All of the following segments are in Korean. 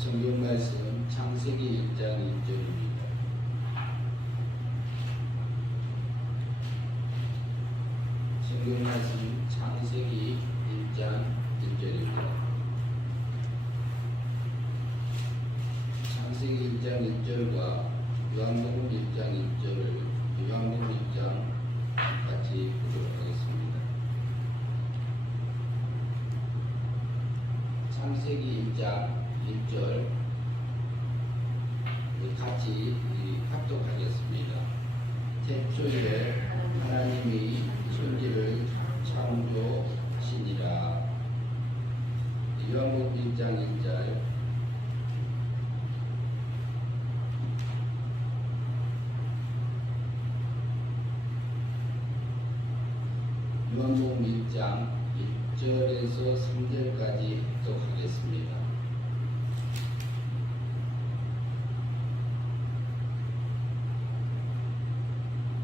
성경 말씀 창세기 1장 1절입니다. 성경 말씀 창세기 1장 1절입니다. 창세기 1장 1절과 요한복음 1장 1절을 요한복음 1장 같이 보도록 하겠습니다. 창세기 1장 1절 같이 합독하겠습니다. 태초에 하나님이 천지를 창조하시니라. 요한복음 1장 1절 요한복음 1장 1절에서 3절까지 합독하겠습니다.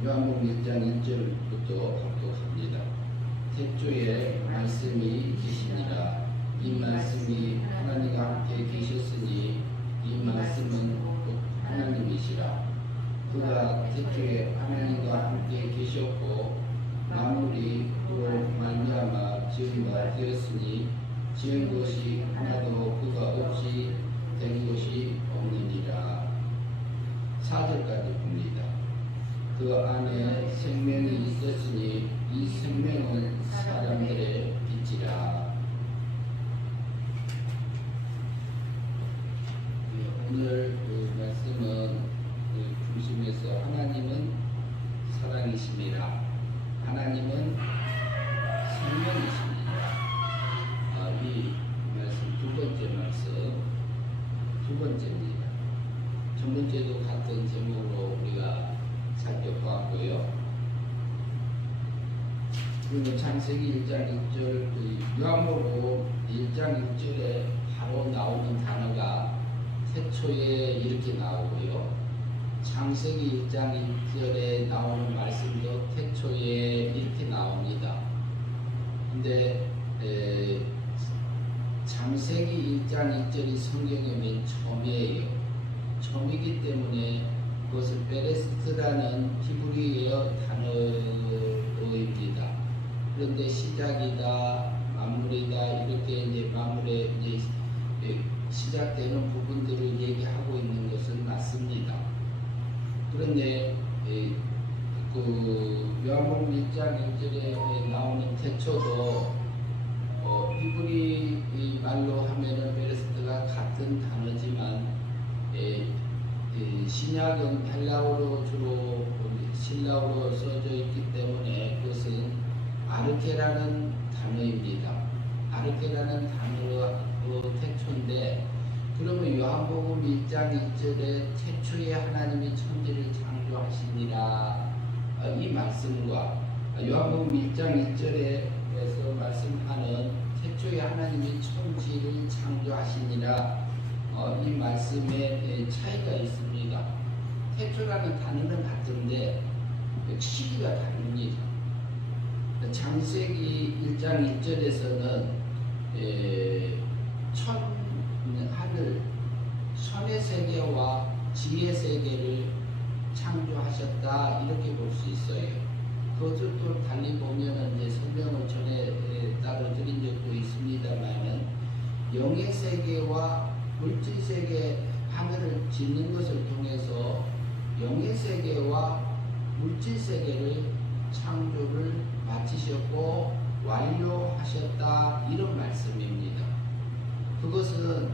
요한복음 1장 1절부터 합독합니다. 태초에 말씀이 계시니라. 이 말씀이 하나님과 함께 계셨으니 이 말씀은 곧 하나님이시라. 그가 태초에 하나님과 함께 계셨고 만물이 그로 말미암아 지은 바 되었으니 지은 것이 하나도 그가 없이 된 것이 없느니라. 4절까지 봅니다. 그 안에 생명이 있었으니 이 생명은 사람들의 빛이라. 오늘 말씀은 중심에서 하나님은 사랑이심이라. 하나님은 생명이십니다. 이 말씀 두 번째 말씀, 두 번째입니다. 첫 번째도 같은 제목으로 우리가 살펴보았고요. 그리고 창세기 1장 1절, 요한복음 1장 1절에 바로 나오는 단어가 태초에 이렇게 나오고요. 창세기 1장 1절에 나오는 말씀도 태초에 이렇게 나옵니다. 근데 창세기 1장 1절이 성경의 맨 처음이에요. 처음이기 때문에 그것을 베레스트라는 히브리어 단어입니다. 그런데 시작이다, 마무리다 이렇게 이제 마무리에 이제 시작되는 부분들을 얘기하고 있는 것은 맞습니다. 그런데 그 요한복음 1장 1절에 나오는 태초도 히브리 말로 하면은 베레스트가 같은 단어지만 신약은 헬라어로 주로 신라어로 써져 있기 때문에 그것은 아르케라는 단어입니다. 아르케라는 단어가 태초인데, 그러면 요한복음 1장 1절에 태초에 하나님이 천지를 창조하시니라 이 말씀과 요한복음 1장 1절에서 말씀하는 태초에 하나님이 천지를 창조하시니라 이 말씀에 차이가 있습니다. 태초라는 단어는 같은데 시기가 다릅니다. 창세기 1장 1절에서는 하늘, 선의 세계와 지의 세계를 창조하셨다 이렇게 볼 수 있어요. 그것을 또 달리 보면은 이제 설명을 전에 따로 드린 적도 있습니다만은 영의 세계와 물질 세계, 하늘을 짓는 것을 통해서 영의 세계와 물질 세계를 창조를 마치셨고 완료하셨다 이런 말씀입니다. 그것은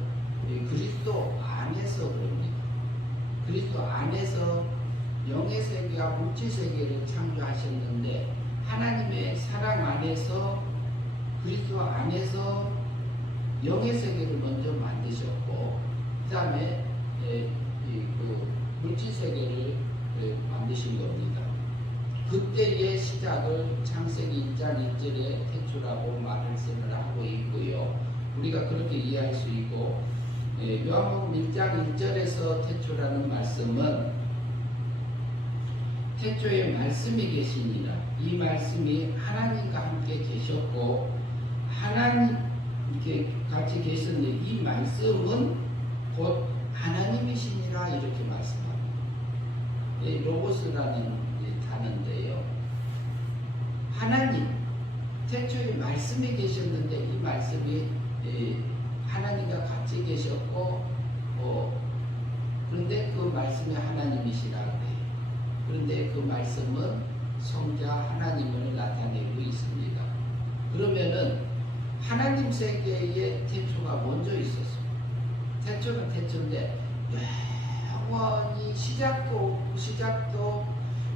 그리스도 안에서 그럽니다. 그리스도 안에서 영의 세계와 물질 세계를 창조하셨는데 하나님의 사랑 안에서 그리스도 안에서 영의 세계를 먼저 만드셨고 그 다음에 그 물질 세계를 만드신 겁니다. 그때의 시작을 창세기 1장 1절에 태초라고 말씀을 하고 있고요. 우리가 그렇게 이해할 수 있고 요한복음 1장 1절에서 태초라는 말씀은 태초에 말씀이 계시니라. 이 말씀이 하나님과 함께 계셨고 하나님 이렇게 같이 계셨는데 이 말씀은 곧 하나님이시니라 이렇게 말씀합니다. 이 로고스라는 단어인데요. 하나님, 태초에 말씀이 계셨는데 이 말씀이 하나님과 같이 계셨고 그런데 그 말씀이 하나님이시라 그래요. 그런데 그 말씀은 성자 하나님을 나타내고 있습니다. 그러면은 하나님 세계의 태초가 먼저 있었습니다. 태초는 태초인데 영원히 시작도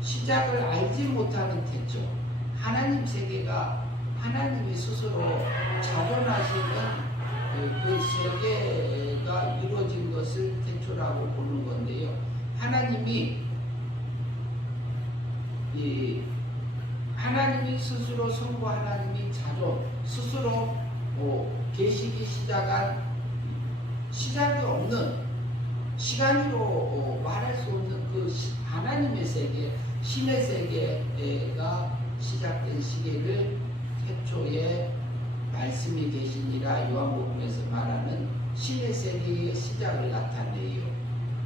시작을 알지 못하는 태초. 하나님 세계가 하나님이 스스로 자존하시는 그 세계가 이루어진 것을 태초라고 보는 건데요. 하나님이 스스로 성부 하나님이 자존 스스로 계시기 시작한 시작이 없는 시간으로 말할 수 없는 그 하나님의 세계 신의 세계가 시작된 시계를 태초에 말씀이 계시니라 요한복음에서 말하는 신의 세계의 시작을 나타내요.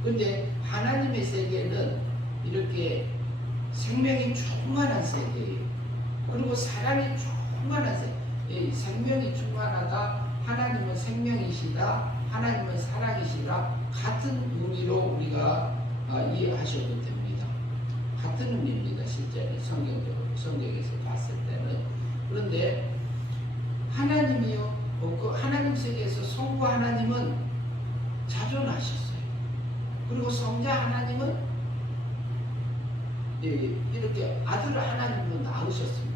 근데 하나님의 세계는 이렇게 생명이 충만한 세계예요. 그리고 사랑이 충만한 세계. 생명이 충만하다. 하나님은 생명이시다. 하나님은 사랑이시다. 같은 의미로 우리가 이해하셔도 됩니다. 같은 의미입니다. 실제로 성경에서 봤을 때는. 그런데 하나님이요, 그 하나님 세계에서 성부 하나님은 자존하셨어요. 그리고 성자 하나님은 이렇게 아들을 하나님으로 낳으셨습니다.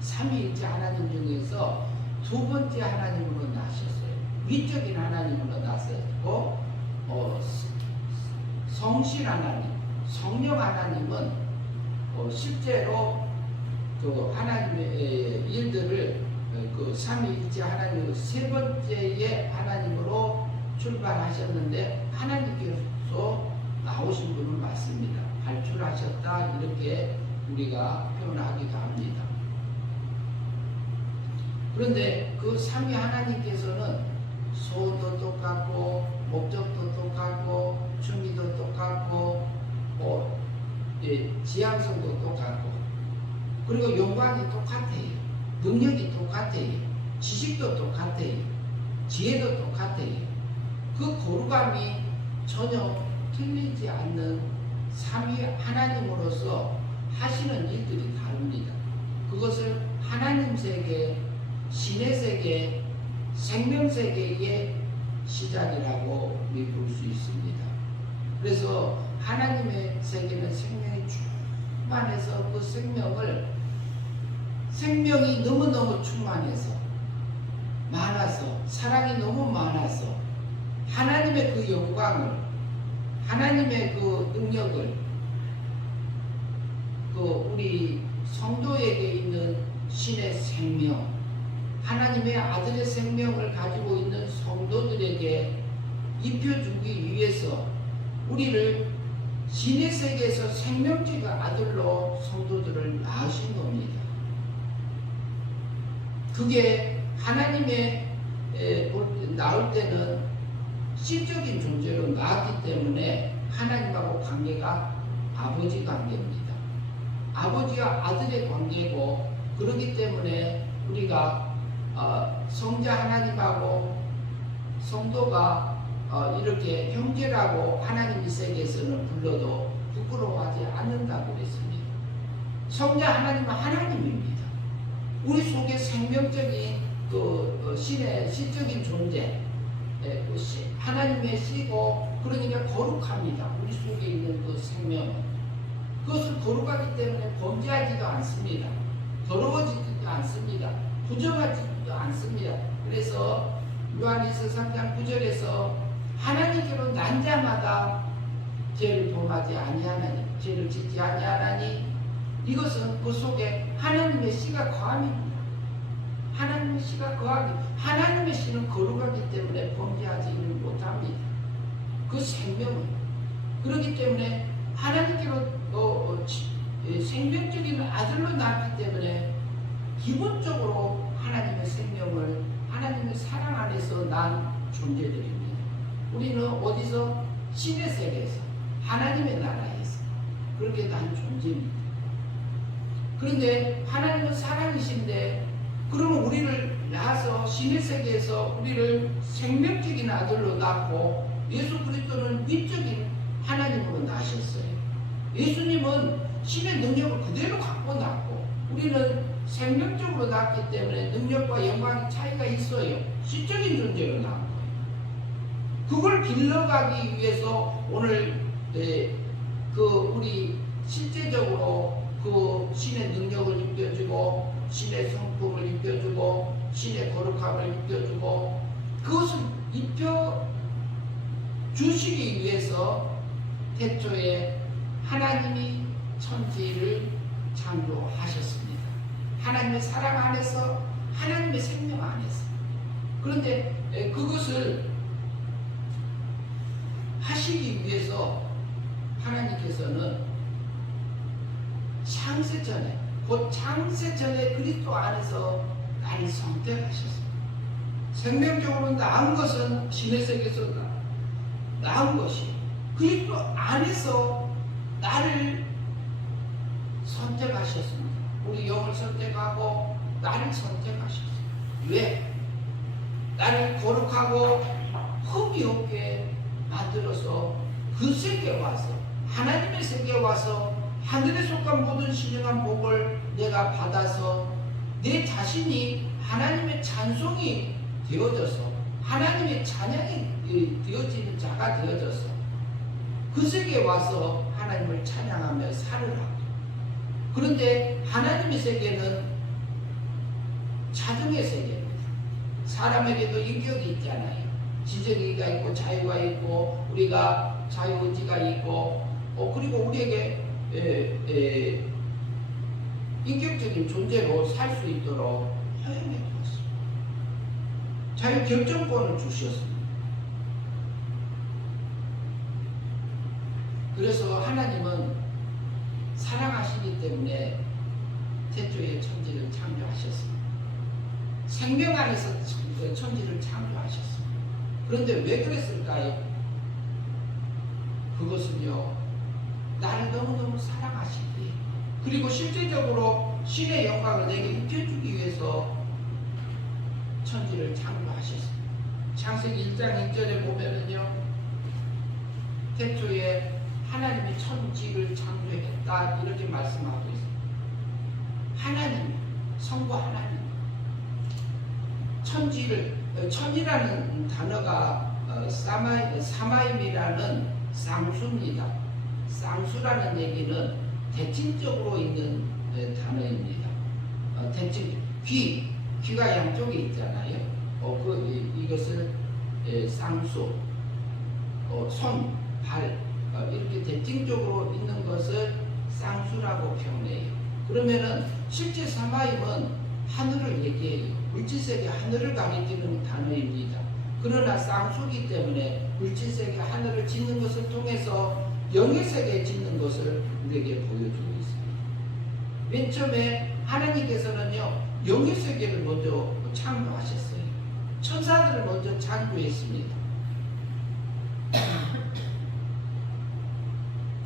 삼위일체 하나님 중에서 두 번째 하나님으로 낳으셨어요. 위적인 하나님으로 낳으셨고 성신 하나님, 성령 하나님은 실제로 그 하나님의 일들을 그 삼위일체 하나님 세 번째의 하나님으로 출발하셨는데 하나님께서 나오신 분은 맞습니다. 발출하셨다 이렇게 우리가 표현하기도 합니다. 그런데 그 삼위 하나님께서는 소도 똑같고 목적도 똑같고 충기도 똑같고 지향성도 똑같고 그리고 영광이 똑같아요. 능력이 똑같아요. 지식도 똑같아요. 지혜도 똑같아요. 그 거룩함이 전혀 틀리지 않는 삼위 하나님으로서 하시는 일들이 다릅니다. 그것을 하나님 세계, 신의 세계, 생명 세계의 시작이라고 우리 볼 수 있습니다. 그래서 하나님의 세계는 생명이 충만해서 그 생명이 너무너무 충만해서 많아서 사랑이 너무 많아서 하나님의 그 영광을 하나님의 그 능력을 그 우리 성도에게 있는 신의 생명 하나님의 아들의 생명을 가지고 있는 성도들에게 입혀주기 위해서 우리를 신의 세계에서 생명적인 아들로 성도들을 낳으신 겁니다. 그게 하나님의 낳을 때는 신적인 존재로 낳았기 때문에 하나님하고 관계가 아버지 관계입니다. 아버지와 아들의 관계고 그렇기 때문에 우리가 성자 하나님하고 성도가 이렇게 형제라고 하나님의 세계에서는 불러도 부끄러워하지 않는다고 그랬습니다. 성자 하나님은 하나님입니다. 우리 속에 생명적인 그 신의 신적인 존재, 하나님의 씨고 그러니까 거룩합니다. 우리 속에 있는 그 생명은 그것을 거룩하기 때문에 범죄하지도 않습니다. 더러워지지도 않습니다. 부정하지도 않습니다. 그래서 요한일서 3장 9절에서 하나님께로 난 자마다 죄를 범하지 아니하나니 죄를 짓지 아니하나니 이것은 그 속에 하나님의 씨가 거함입니다. 하나님의 씨가 거하기 하나님의 씨는 거룩하기 때문에 범죄하지 못합니다. 그 생명은 그렇기 때문에 하나님께로 생명적인 아들로 낳았기 때문에 기본적으로 하나님의 생명을 하나님의 사랑 안에서 난 존재들입니다. 우리는 어디 어디서? 신의 세계에서, 하나님의 나라에서 그렇게 난 존재입니다. 그런데 하나님은 사랑이신데, 그러면 우리를 낳아서 신의 세계에서 우리를 생명적인 아들로 낳고, 예수 그리스도는 위적인 하나님으로 낳으셨어요. 예수님은 신의 능력을 그대로 갖고 낳고, 우리는 생명적으로 낳기 때문에 능력과 영광의 차이가 있어요. 시적인 존재로 낳은 거예요. 그걸 빌려가기 위해서 오늘 우리 실제적으로 그 신의 능력을 입혀주고, 신의 성품을 입혀주고, 신의 거룩함을 입혀주고, 그것을 입혀 주시기 위해서 태초에 하나님이 천지를 창조하셨습니다. 하나님의 사랑 안에서, 하나님의 생명 안에서. 그런데 그것을 하시기 위해서 하나님께서는 창세 전에, 곧 창세 전에 그리스도 안에서 나를 선택하셨습니다. 생명적으로 낳은 것은 신의 세계에서 낳은 것이, 그리스도 안에서 나를 선택하셨습니다. 우리 영을 선택하고 나를 선택하셨습니다. 왜? 나를 거룩하고 흠이 없게 만들어서 그 세계에 와서, 하나님의 세계에 와서 하늘에 속한 모든 신령한 복을 내가 받아서 내 자신이 하나님의 찬송이 되어져서, 하나님의 찬양이 되어지는 자가 되어져서 그 세계에 와서 하나님을 찬양하며 살으라. 그런데 하나님의 세계는 자정의 세계입니다. 사람에게도 인격이 있잖아요. 지정의가 있고 자유가 있고, 우리가 자유의지가 있고, 그리고 우리에게 인격적인 존재로 살 수 있도록 허용해 주었습니다. 자유 결정권을 주셨습니다. 그래서 하나님은 사랑하시기 때문에 태초에 천지를 창조하셨습니다. 생명 안에서 천지를 창조하셨습니다. 그런데 왜 그랬을까요? 그것은요, 나를 너무너무 사랑하시기에, 그리고 실제적으로 신의 영광을 내게 입혀주기 위해서 천지를 창조하셨습니다. 창세기 1장 1절에 보면은요, 태초에 하나님이 천지를 창조했다 이렇게 말씀하고 있습니다. 하나님, 성부 하나님, 천이라는 단어가 사마임이라는 쌍수입니다. 쌍수라는 얘기는 대칭적으로 있는 단어입니다. 대칭, 귀가 양쪽에 있잖아요. 이것을 쌍수, 손, 발, 이렇게 대칭적으로 있는 것을 쌍수라고 표현해요. 그러면은 실제 사마임은 하늘을 얘기해요. 물질세계 하늘을 가리키는 단어입니다. 그러나 쌍수기 때문에 물질세계 하늘을 짓는 것을 통해서 영의 세계에 짓는 것을 우리에게 보여주고 있습니다. 맨 처음에 하나님께서는요, 영의 세계를 먼저 창조하셨어요. 천사들을 먼저 창조했습니다.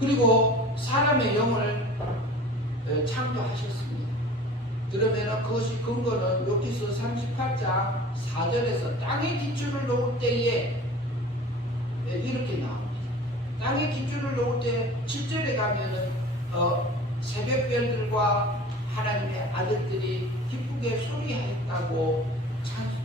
그리고 사람의 영을 창조하셨습니다. 그러면 그것이 근거는 욥기서 38장 4절에서 땅의 기초를 놓을 때에 이렇게 나옵니다. 땅의 기초를 놓을 때 7절에 가면은 새벽별들과 하나님의 아들들이 기쁘게 소리하였다고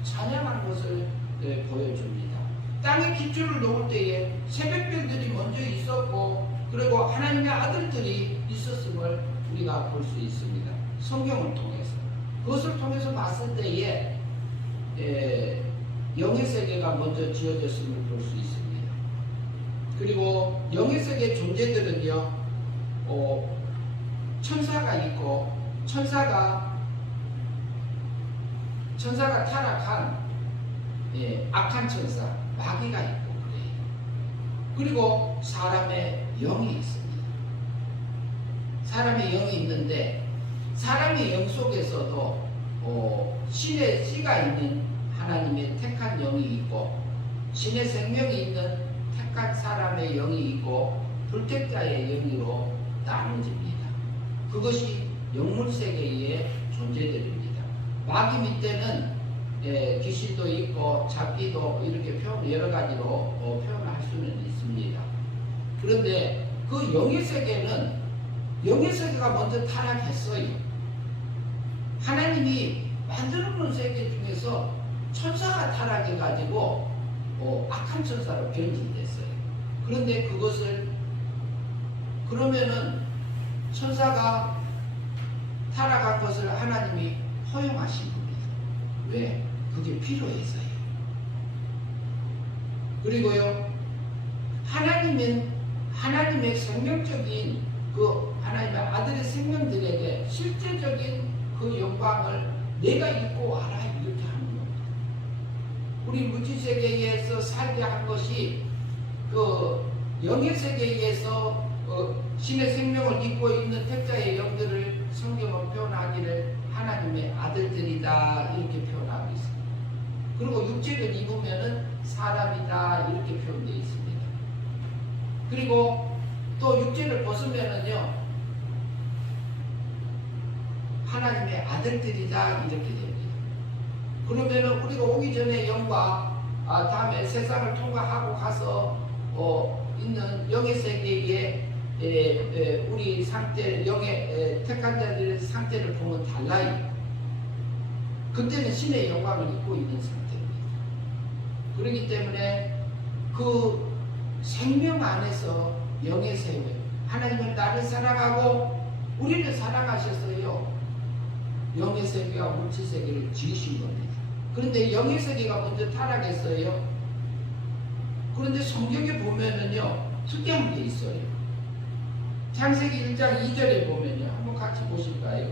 찬양한 것을 보여줍니다. 땅의 기초를 놓을 때에 새벽별들이 먼저 있었고, 그리고 하나님의 아들들이 있었음을 우리가 볼 수 있습니다. 성경을 통해서. 그것을 통해서 봤을 때에 영의 세계가 먼저 지어졌음을 볼 수 있습니다. 그리고 영의 세계 존재들은요, 천사가 있고, 천사가 타락한 악한 천사, 마귀가 있고 그래요. 그리고 사람의 영이 있습니다. 사람의 영이 있는데, 사람의 영 속에서도 신의 씨가 있는 하나님의 택한 영이 있고, 신의 생명이 있는 택한 사람의 영이 있고 불택자의 영으로 나눠집니다. 그것이 영물세계의 존재들입니다. 마귀 밑에는 귀신도 있고 잡기도 이렇게 여러 가지로 표현할 수는 있습니다. 그런데 그 영의 세계는 영의 세계가 먼저 타락했어요. 하나님이 만들어 놓은 세계 중에서 천사가 타락해가지고 악한 천사로 변질됐어요. 그런데 그것을 그러면은 천사가 타락한 것을 하나님이 허용하신 겁니다. 왜? 그게 필요해서요. 그리고요, 하나님의 생명적인 그 하나님의 아들의 생명들에게 실제적인 그 영광을 내가 입고 와라 이렇게 하는 겁니다. 우리 물질세계에서 살게 한 것이 그 영의 세계에서 신의 생명을 입고 있는 택자의 영들을 성경은 표현하기를 하나님의 아들들이다 이렇게 표현하고 있습니다. 그리고 육체를 입으면은 사람이다 이렇게 표현되어 있습니다. 그리고 또 육체를 벗으면은요 하나님의 아들들이다 이렇게 됩니다. 그러면은 우리가 오기 전에 영과 다음에 세상을 통과하고 가서 있는 영의 세계에 우리 상태, 영의 택한 자들의 상태를 보면 달라요. 그때는 신의 영광을 입고 있는 상태입니다. 그렇기 때문에 그 생명 안에서 영의 세계, 하나님은 나를 사랑하고 우리를 사랑하셨어요. 영의 세계와 물질 세계를 지으신 겁니다. 그런데 영의 세계가 먼저 타락했어요. 그런데 성경에 보면은요 특이한 게 있어요. 창세기 1장 2절에 보면요 한번 같이 보실까요?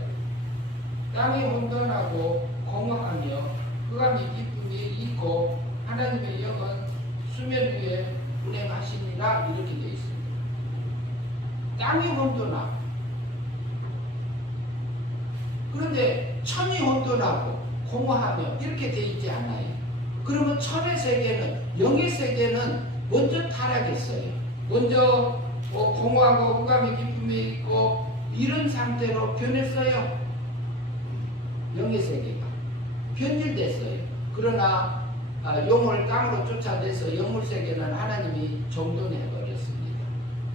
땅이 혼돈하고 공허하며 흑암이 깊음이 있고 하나님의 영은 수면 위에 운행하시니라 이렇게 되어 있습니다. 땅이 혼돈하고 그런데 천이 혼돈하고 공허하며 이렇게 되어 있지 않아요. 그러면 천의 세계는 영의 세계는 먼저 타락했어요. 먼저 공허하고 흑암이 깊음에 있고 이런 상태로 변했어요. 영의 세계가 변질됐어요. 그러나 영을 땅으로 쫓아내서 영물 세계는 하나님이 정돈해 버렸습니다.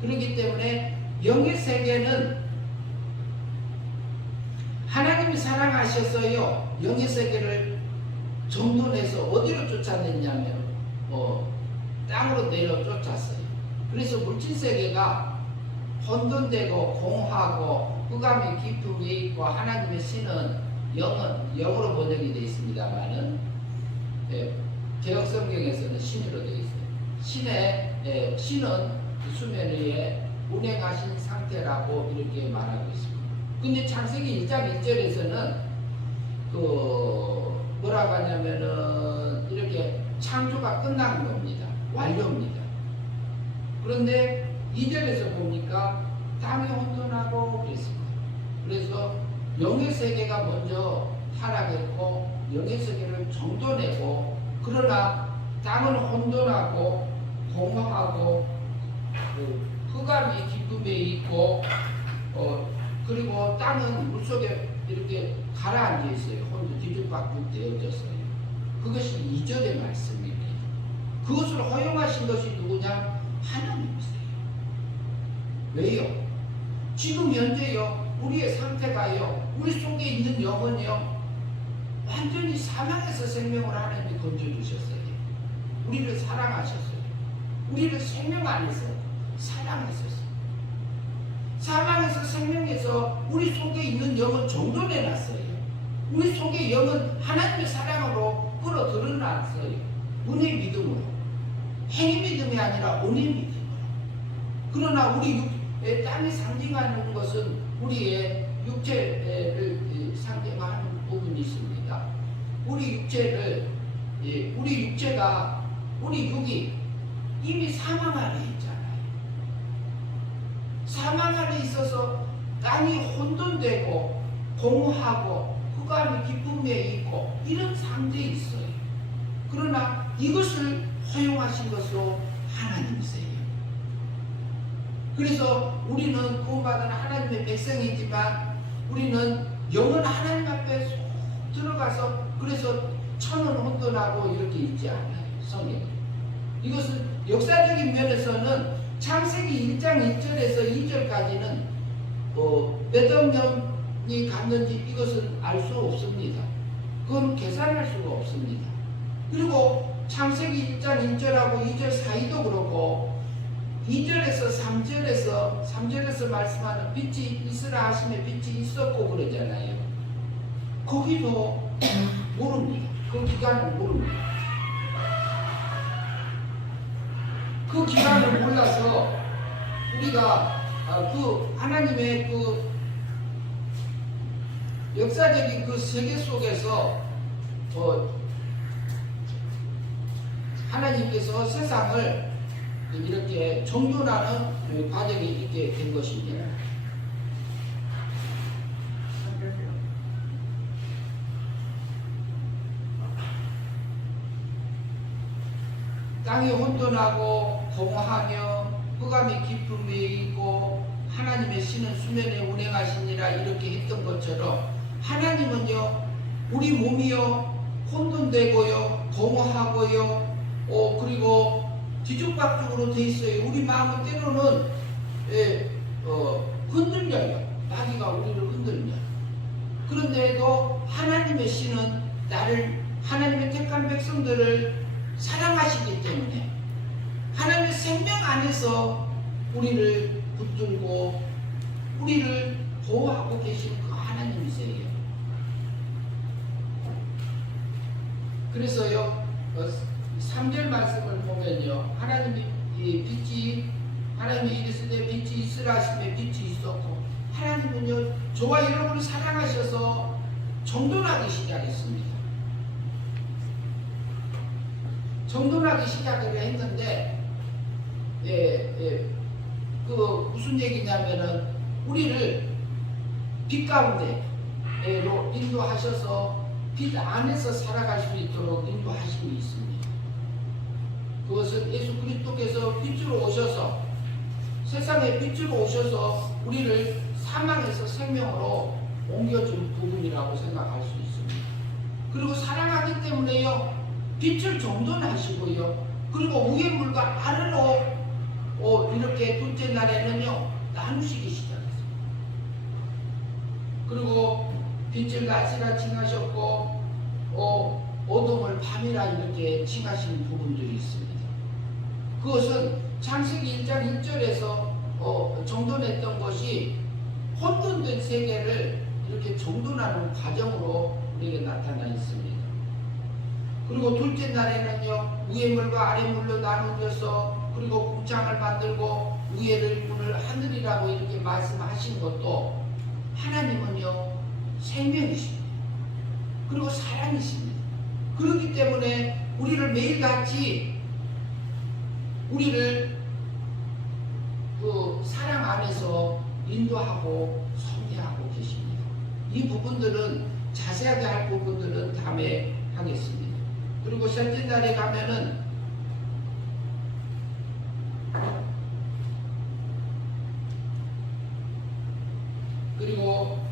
그렇기 때문에 영의 세계는 하나님이 사랑하셨어요. 영의 세계를 정돈해서 어디로 쫓아냈냐면 땅으로 내려 쫓았어요. 그래서 물질 세계가 혼돈되고 공허하고 흑암이 깊음에 있고 하나님의 신은 영은 영으로 번역이 되어 있습니다만은 개혁 성경에서는 신으로 되어 있어요. 신은 수면 위에 운행하신 상태라고 이렇게 말하고 있습니다. 근데 창세기 1장 1절에서는 뭐라고 하냐면은 이렇게 창조가 끝난 겁니다. 완료입니다. 그런데 2절에서 보니까 땅이 혼돈하고 그랬습니다. 그래서 영의 세계가 먼저 타락했고 영의 세계를 정돈내고 그러나 땅은 혼돈하고 공허하고 흑암이 깊음에 있고 그리고 땅은 물속에 이렇게 가라앉아 있어요. 혼자 뒤죽박죽 되어졌어요. 그것이 2절의 말씀입니다. 그것을 허용하신 것이 누구냐? 하나님이세요. 왜요? 지금 현재요 우리의 상태가요 우리 속에 있는 영은요 완전히 사망에서 생명을 하나님이 건져주셨어요. 우리를 사랑하셨어요. 우리를 생명 안에서 사랑하셨어요. 사망에서 생명에서 우리 속에 있는 영은 정돈해놨어요. 우리 속의 영은 하나님의 사랑으로 끌어들여놨어요. 은혜 믿음으로. 행위 믿음이 아니라 은혜 믿음으로. 그러나 우리 땅이 상징하는 것은 우리의 육체를 상징하는 부분이 있습니다. 우리 육이 이미 사망 안에 있잖아요. 사망 안에 있어서 땅이 혼돈되고 공허하고 흑암이 깊음에 있고 이런 상태에 있어요. 그러나 이것을 허용하신 것으로 하나님 하나님이세요. 그래서 우리는 구원받은 하나님의 백성이지만 우리는 영원 하나님 앞에 쏙 들어가서 그래서 천은 혼돈하고 이렇게 있지 않아요. 성경. 이것은 역사적인 면에서는 창세기 1장 1절에서 2절까지는 몇억 년이 갔는지 이것은 알 수 없습니다. 그건 계산할 수가 없습니다. 그리고 창세기 1장 1절하고 2절 사이도 그렇고 2절에서 3절에서 말씀하는 빛이 있으라 하심에 빛이 있었고 그러잖아요. 거기도 모릅니다. 그 기간을 모릅니다. 그 기간을 몰라서 우리가 그 하나님의 그 역사적인 그 세계 속에서 하나님께서 세상을 이렇게 정돈하는 과정이 있게 된 것입니다. 땅이 혼돈하고 공허하며 흑암이 깊음에 있고 하나님의 신은 수면에 운행하시니라 이렇게 했던 것처럼 하나님은요 우리 몸이요 혼돈되고요 공허하고요 그리고 뒤죽박죽으로 돼 있어요. 우리 마음은 때로는 흔들려요. 마귀가 우리를 흔들려. 그런데도 하나님의 신은 나를 하나님의 택한 백성들을 사랑하시기 때문에 하나님의 생명 안에서 우리를 붙들고 우리를 보호하고 계신 그 하나님이세요. 그래서요 3절 말씀을 보면요 하나님이 이르시되 빛이 있으라 하심에 빛이 있었고 하나님은요 저와 여러분을 사랑하셔서 정돈하기 시작했습니다. 정돈하기 시작을 했는데 그 무슨 얘기냐면은 우리를 빛 가운데로 인도하셔서 빛 안에서 살아갈 수 있도록 인도하시고 있습니다. 그것은 예수 그리스도께서 빛으로 오셔서 세상에 빛으로 오셔서 우리를 사망에서 생명으로 옮겨준 부분이라고 생각할 수 있습니다. 그리고 사랑하기 때문에요 빛을 정돈하시고요 그리고 위의 물과 아래로 이렇게 둘째 날에는요 나누시기 시작했습니다. 그리고 빛을 낮이라 칭하셨고 어둠을 밤이라 이렇게 칭하신 부분들이 있습니다. 그것은 창세기 1장 1절에서 정돈했던 것이 혼돈된 세계를 이렇게 정돈하는 과정으로 우리에게 나타나 있습니다. 그리고 둘째 날에는요 위의 물과 아래 물로 나누어서 그리고 궁창을 만들고 위에를 문을 하늘이라고 이렇게 말씀하신 것도 하나님은요 생명이십니다. 그리고 사랑이십니다. 그렇기 때문에 우리를 매일같이 우리를 그 사랑 안에서 인도하고 섭리하고 계십니다. 이 부분들은 자세하게 할 부분들은 다음에 하겠습니다. 그리고 셋째 날에 가면은 그리고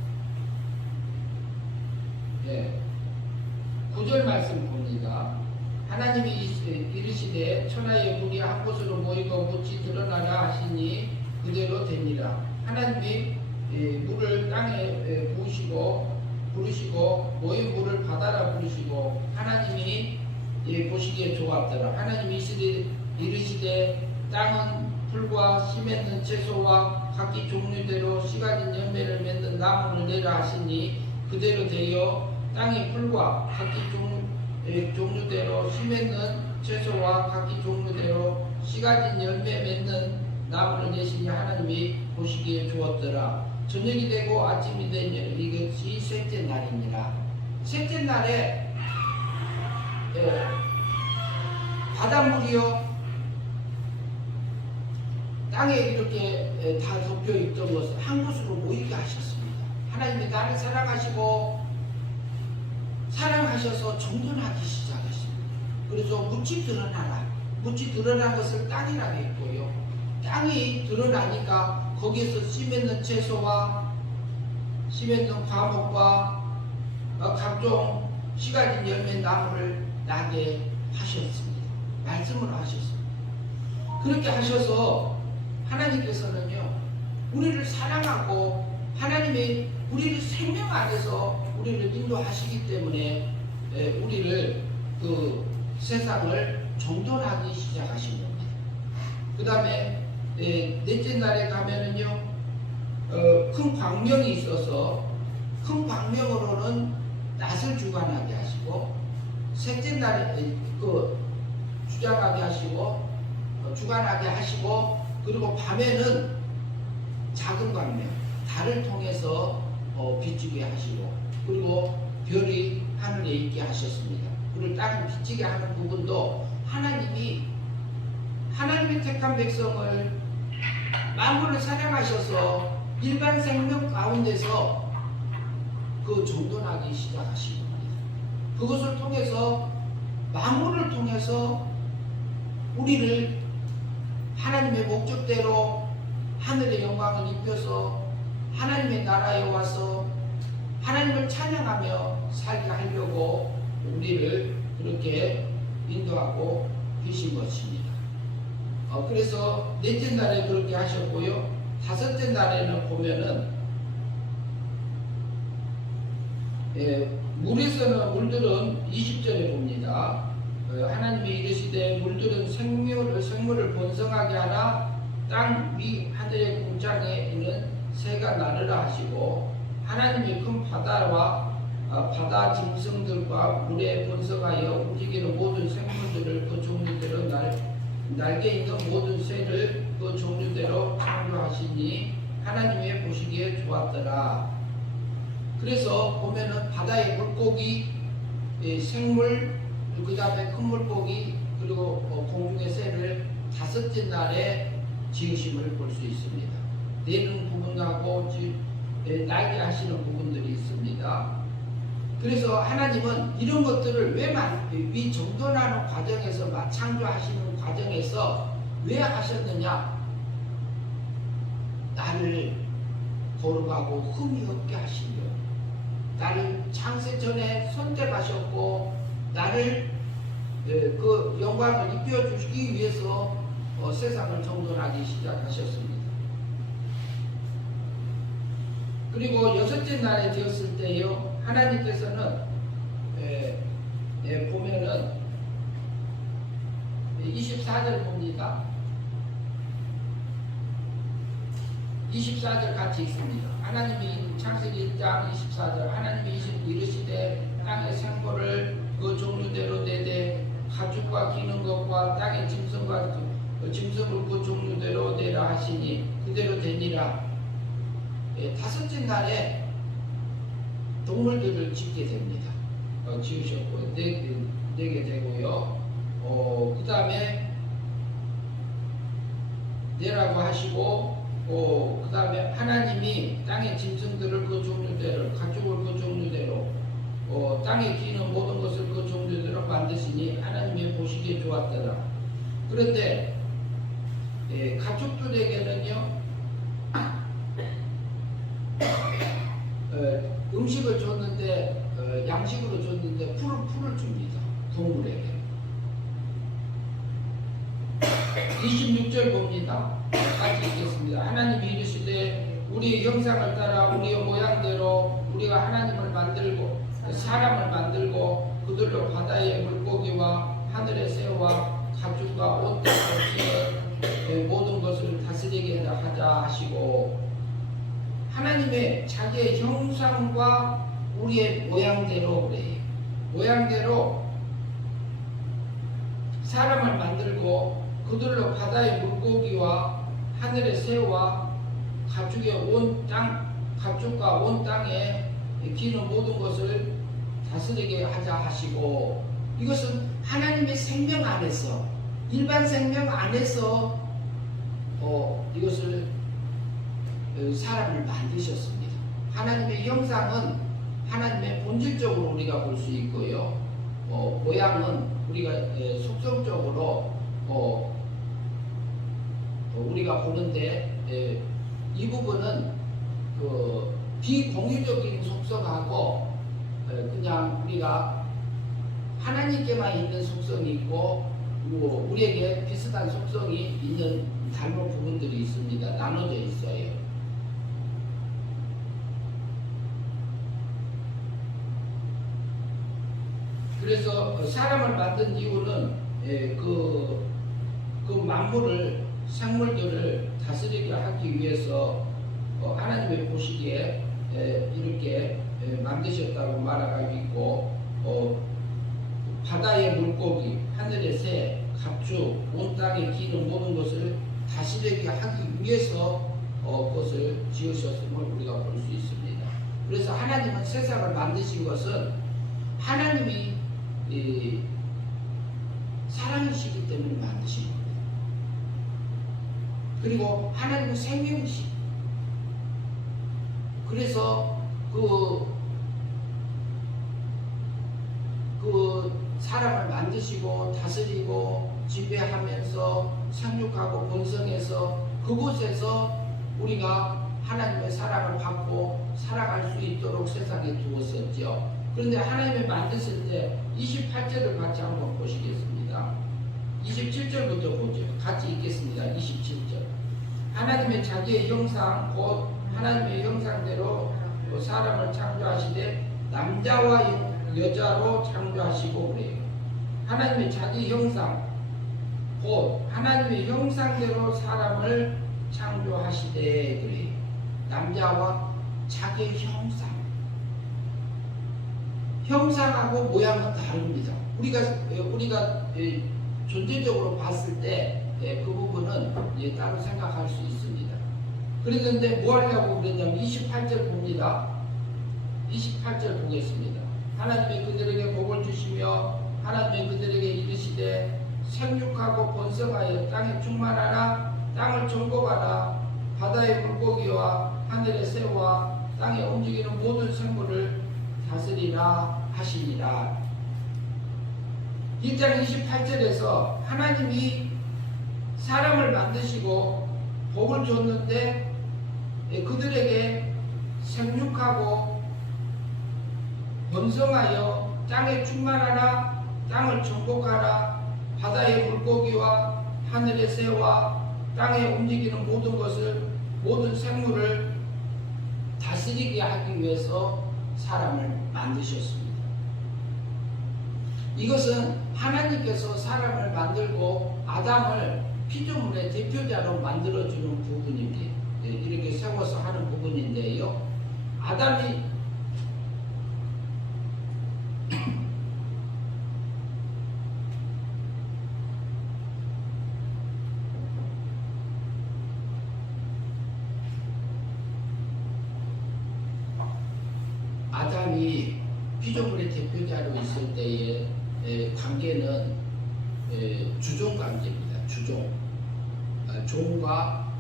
9절 말씀 봅니다. 하나님이 이르시되 천하의 물이 한 곳으로 모이고 묻이 드러나라 하시니 그대로 되니라. 하나님이 물을 땅에 부으시고 모인 물을 바다라 부르시고 하나님이 보시기에 좋았더라. 하나님이 이르시되 땅은 풀과 씨 맺는 채소와 각기 종류대로 씨 가진 열매를 맺는 나무를 내라 하시니 그대로 되어 땅이 풀과 각기 종류대로 씨 맺는 채소와 각기 종류대로 씨 가진 열매 맺는 나무를 내시니 하나님이 보시기에 좋았더라. 저녁이 되고 아침이 되니 이것이 셋째 날이니라. 셋째 날에 바닷물이요 땅에 이렇게 다 덮여 있던 것을 한 곳으로 모이게 하셨습니다. 하나님이 나를 사랑하셔서 정돈하기 시작했습니다. 그래서 묻이 드러나라. 묻이 드러난 것을 땅이라고 했고요. 땅이 드러나니까 거기에서 씨 맺는 채소와 씨 맺는 과목과 각종 씨 가진 열매 나무를 나게 하셨습니다. 말씀을 하셨습니다. 그렇게 하셔서 하나님께서는요, 우리를 사랑하고 하나님이 우리를 생명 안에서 우리를 인도하시기 때문에 우리를 그 세상을 정돈하기 시작하신 겁니다. 그 다음에 넷째 날에 가면은요, 큰 광명이 있어서 큰 광명으로는 낯을 주관하게 하시고, 셋째 날에 주장하게 하시고 주관하게 하시고, 그리고 밤에는 작은 광명 달을 통해서 비추게 하시고, 그리고 별이 하늘에 있게 하셨습니다. 그리고 땅을 비치게 하는 부분도 하나님이 하나님의 택한 백성을 만물을 사랑하셔서 일반 생명 가운데서 그 정돈하기 시작하신 겁니다. 그것을 통해서 만물을 통해서 우리를 하나님의 목적대로 하늘의 영광을 입혀서 하나님의 나라에 와서 하나님을 찬양하며 살게 하려고 우리를 그렇게 인도하고 계신 것입니다. 그래서 넷째 날에 그렇게 하셨고요. 다섯째 날에는 보면은 물들은 20절에 봅니다. 하나님이 이르시되 물들은 생물을 번성하게 하나 땅 위 하늘의 궁창에 있는 새가 나르라 하시고, 하나님이 큰 바다와 바다 짐승들과 물에 번성하여 움직이는 모든 생물들을 그 종류대로 날개 있는 모든 새를 그 종류대로 창조하시니 하나님이 보시기에 좋았더라. 그래서 보면은 바다의 물고기, 생물, 그 다음에 큰 물고기, 그리고 공중의 새를 다섯째 날에 지으심을 볼 수 있습니다. 내는 부분하고 날개 하시는 부분들이 있습니다. 그래서 하나님은 이런 것들을 왜 정돈하는 과정에서 창조하시는 과정에서 왜 하셨느냐? 나를 거룩하고 흠이 없게 하시려, 나를 창세 전에 선택하셨고 나를 그 영광을 입혀주시기 위해서 세상을 정돈하기 시작하셨습니다. 그리고 여섯째 날에 되었을 때요, 하나님께서는 보면은 24절 봅니다. 24절 같이 있습니다. 하나님이 창세기 1장 24절, 하나님이 이르시되 땅의 생물을 그 종류대로 내되 가축과 기는 것과 땅의 짐승을 그 종류대로 내라 하시니 그대로 되니라. 다섯째 날에 동물들을 짓게 됩니다. 지으셨고 내게 되고요. 그 다음에 내라고 하시고, 그 다음에 하나님이 땅의 짐승들을 그 종류대로, 가축을 그 종류대로, 땅에 기는 모든 것을 그 종류대로 만드시니 하나님이 보시기에 좋았더라. 그런데 가축들에게는요, 음식을 줬는데, 양식으로 줬는데 풀을 줍니다. 동물에게. 26절 봅니다. 같이 읽겠습니다. 하나님이 이르시되 우리의 형상을 따라 우리의 모양대로 우리가 하나님을 만들고 사람을 만들고 그들로 바다의 물고기와 하늘의 새와 가축과 온 땅에 뛰는 모든 것을 다스리게 하자 하시고, 하나님의 자기의 형상과 우리의 모양대로 그래요. 모양대로 사람을 만들고 그들로 바다의 물고기와 하늘의 새와 가축의 온 땅, 가축과 온 땅에 기는 모든 것을 다스리게 하자 하시고, 이것은 하나님의 생명 안에서, 일반 생명 안에서 이것을 사람을 만드셨습니다. 하나님의 형상은 하나님의 본질적으로 우리가 볼 수 있고요. 모양은 우리가 속성적으로 우리가 보는데 이 부분은 그 비공유적인 속성하고 그냥 우리가 하나님께만 있는 속성이 있고 우리에게 비슷한 속성이 있는 닮은 부분들이 있습니다. 나눠져 있어요. 그래서 사람을 만든 이유는 그 만물을 생물들을 다스리게 하기 위해서 하나님의 보시기에 이렇게 만드셨다고 말하고 있고 바다의 물고기, 하늘의 새, 가축, 온 땅에 기는 모든 것을 다스리게 하기 위해서 그것을 지으셨음을 우리가 볼 수 있습니다. 그래서 하나님은 세상을 만드신 것은 하나님이 사랑이시기 때문에 만드신 겁니다. 그리고 하나님은 생명이시고 그래서 그 사람을 만드시고 다스리고 지배하면서 생육하고 번성해서 그곳에서 우리가 하나님의 사랑을 받고 살아갈 수 있도록 세상에 두었었죠. 그런데 하나님이 만드실 때 28절을 같이 한번 보시겠습니다. 27절부터 보죠. 같이 읽겠습니다. 27절. 하나님의 자기의 형상 곧 하나님의 형상대로 사람을 창조하시되 남자와 여자로 창조하시고 그래요. 하나님의 자기 형상 곧 하나님의 형상대로 사람을 창조하시되 그래요. 남자와 자기 형상하고 모양은 다릅니다. 우리가 존재적으로 봤을 때 그 부분은 따로 생각할 수 있습니다. 그랬는데 뭐 하려고 그랬냐면 28절 봅니다. 28절 보겠습니다. 하나님이 그들에게 복을 주시며 하나님이 그들에게 이르시되 생육하고 번성하여 땅에 충만하라 땅을 정복하라 바다의 물고기와 하늘의 새와 땅에 움직이는 모든 생물을 다스리라 하시니라. 1장 28절에서 하나님이 사람을 만드시고 복을 줬는데 그들에게 생육하고 번성하여 땅에 충만하라 땅을 정복하라 바다의 물고기와 하늘의 새와 땅에 움직이는 모든 것을 모든 생물을 다스리게 하기 위해서 사람을 만드셨습니다. 이것은 하나님께서 사람을 만들고 아담을 피조물의 대표자로 만들어주는 부분입니다. 이렇게 세워서 하는 부분인데요. 아담이 피조물의 대표자로 있을 때의 관계는 주종 관계입니다. 주종. 종과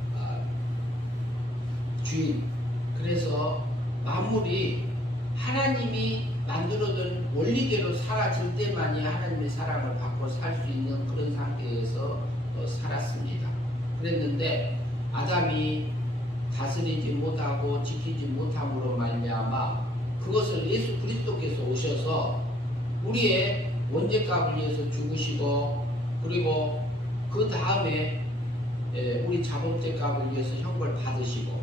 주인. 그래서 만물이 하나님이 만들어둔 원리대로 살아질 때만이 하나님의 사랑을 받고 살 수 있는 그런 상태에서 살았습니다. 그랬는데 아담이 다스리지 못하고 지키지 못함으로 말미암아 그것을 예수 그리스도께서 오셔서 우리의 원죄값을 위해서 죽으시고 그리고 그 다음에 우리 자범죄값을 위해서 형벌 받으시고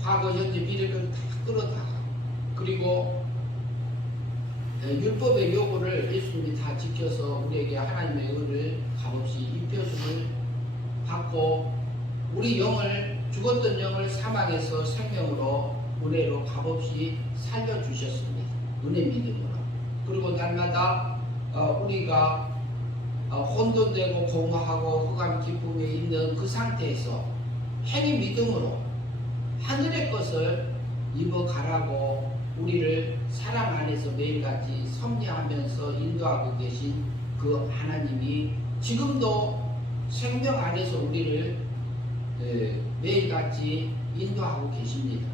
과거 현재 미래를 다 끌어다가 그리고 율법의 요구를 예수님이 다 지켜서 우리에게 하나님의 의를 값없이 입혀줌을 받고 우리 영을 죽었던 영을 사망에서 생명으로 은혜로 값없이 살려주셨습니다. 은혜 믿음으로. 그리고 날마다 우리가 혼돈되고 공허하고 흑암 기쁨에 있는 그 상태에서 행위 믿음으로 하늘의 것을 입어가라고 우리를 사랑 안에서 매일같이 섭리하면서 인도하고 계신 그 하나님이 지금도 생명 안에서 우리를 매일같이 인도하고 계십니다.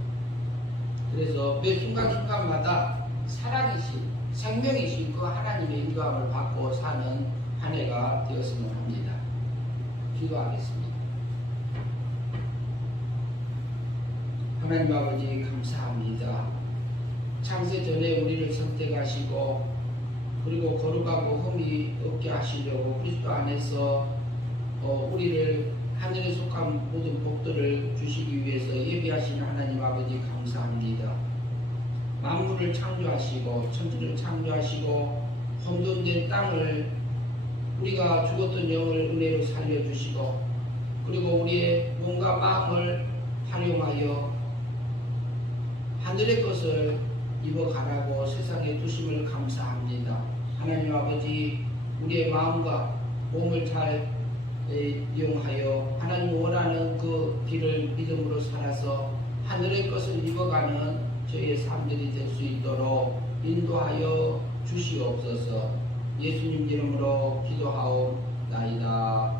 그래서 매 순간순간마다 사랑이신 생명이신 그 하나님의 인도함을 받고 사는 한 해가 되었으면 합니다. 기도하겠습니다. 하나님 아버지 감사합니다. 창세 전에 우리를 선택하시고 그리고 거룩하고 흠이 없게 하시려고 그리스도 안에서 우리를 하늘에 속한 모든 복들을 주시기 위해서 예비하신 하나님 아버지 감사합니다. 만물을 창조하시고 천지를 창조하시고 혼돈된 땅을 우리가 죽었던 영을 은혜로 살려주시고 그리고 우리의 몸과 마음을 활용하여 하늘의 것을 입어가라고 세상에 두심을 감사합니다. 하나님 아버지 우리의 마음과 몸을 잘 이용하여 하나님 원하는 그 길을 믿음으로 살아서 하늘의 것을 입어가는 저희의 삶들이 될 수 있도록 인도하여 주시옵소서. 예수님 이름으로 기도하옵나이다.